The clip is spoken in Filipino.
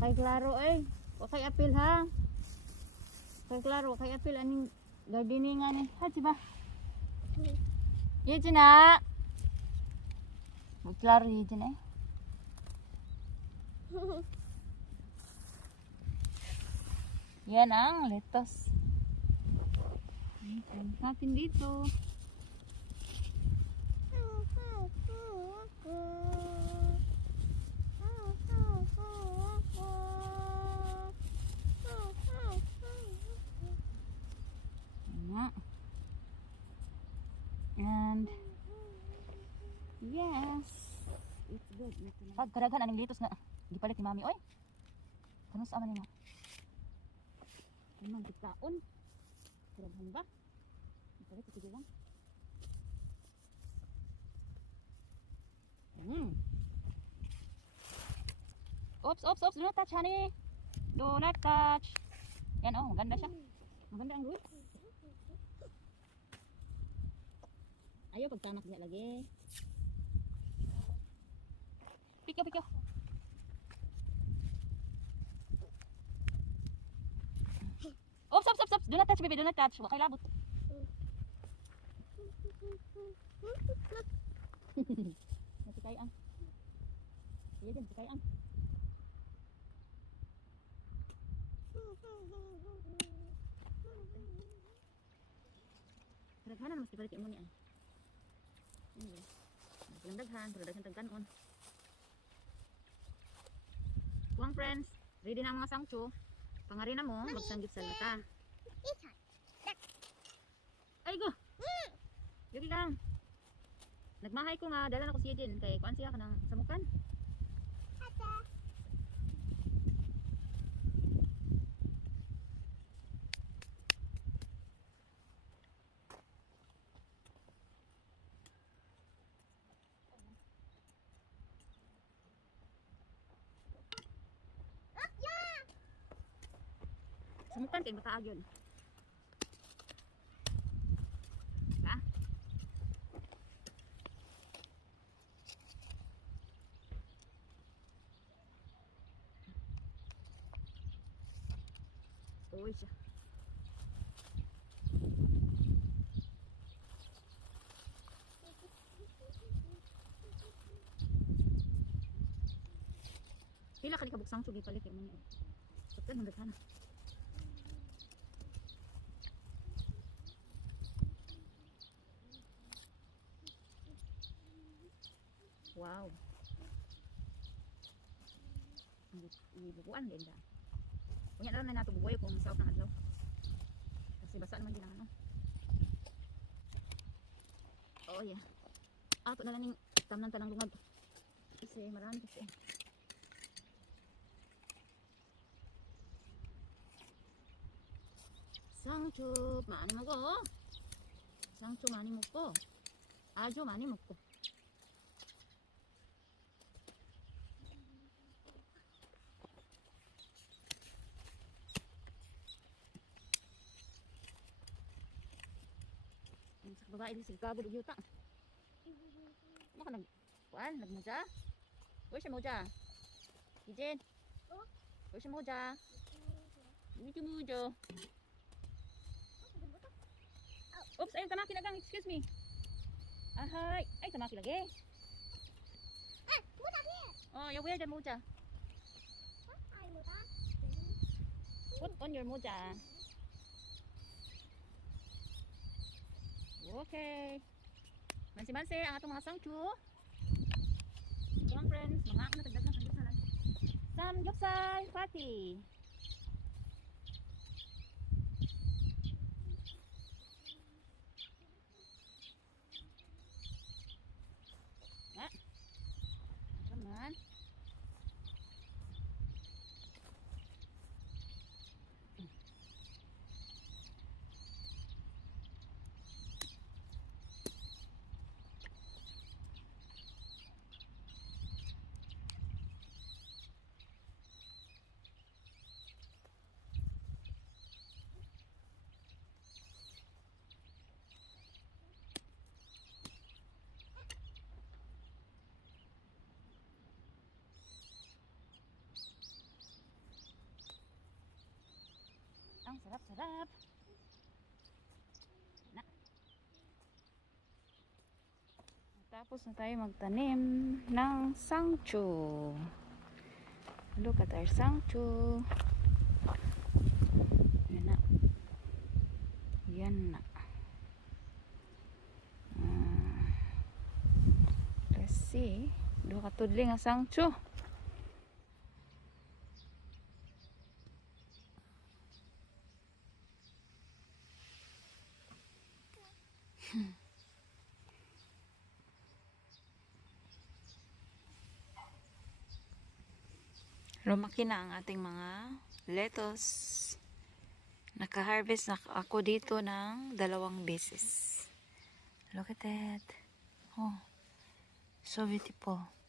Kay klaro ay. Wa kay apil ha. Kay klaro, kay apil aning gardeningan ni. Ha, si ba? Yun na. Klaro yun eh. Yan ang lettuce. Natin dito. And yes, it's good. Pagkaraghan aning litos na gipalit ni mami oy. Ano sa man nimo? Ano gitaon? Karaghan ba? Gipalit ko lang. Oops, oops, oops. Do not touch, honey. Do not touch. Yan oh, maganda siya. Maganda ang roots. Ayaw pagtanak niya lagi. Pikyo, pikyo. Oops, oops, oops, oops. Do not touch, baby. Do not touch. Wakay labot. Nasikayaan. Iya din, sikayaan. Daghanan mas dibalik mo niya. Ini. Daghan, tagkanon. Kuang friends, ready na ang mga sangcho. Pangari na mo, magsanggit sa lata. Ay go. Yogi lang. Nagmahay ko nga, dala na ko siya din kay kuan siya kanang samukan. Samukan kay makaagyon. Ha? Uy siya. Pila ka ni kabuksang sugi palit yung mga. Pagkan hanggang sana. Wow. Ibubuan din da. Kunya na nato bubuhay kung sa ng adlaw. Kasi basa naman din ang ano. Oh yeah. Ato na lang ning tamnan tanang lungag. Kasi marami kasi. Sangchup, 많이 먹어. 상추 많이 먹고 아주 많이 먹고. Sa babae din sigabo do yuta. Maka kuan nagmoja. Where's your moja? Kijin. Where's your moja? Dito mojo. Oops, ayun tamaki lagang, excuse me. Ahay, ay tamaki lagi. Moja here. Oh, you wear the moja. Put on your moja. Okay. Mansi-mansi ang atong mga sangchu. Come on friends, mga ako na tagdag ng samgyupsal. Samgyupsal party. Come on. Sarap, sarap. Na. Tapos na tayo magtanim ng sangcho. Look at our sangcho. Yan na. Yan na. Let's see. Dua katudling ang sangcho. Lumaki na ang ating mga lettuce. Naka-harvest na ako dito ng 2 beses. Look at that. Oh, so beautiful.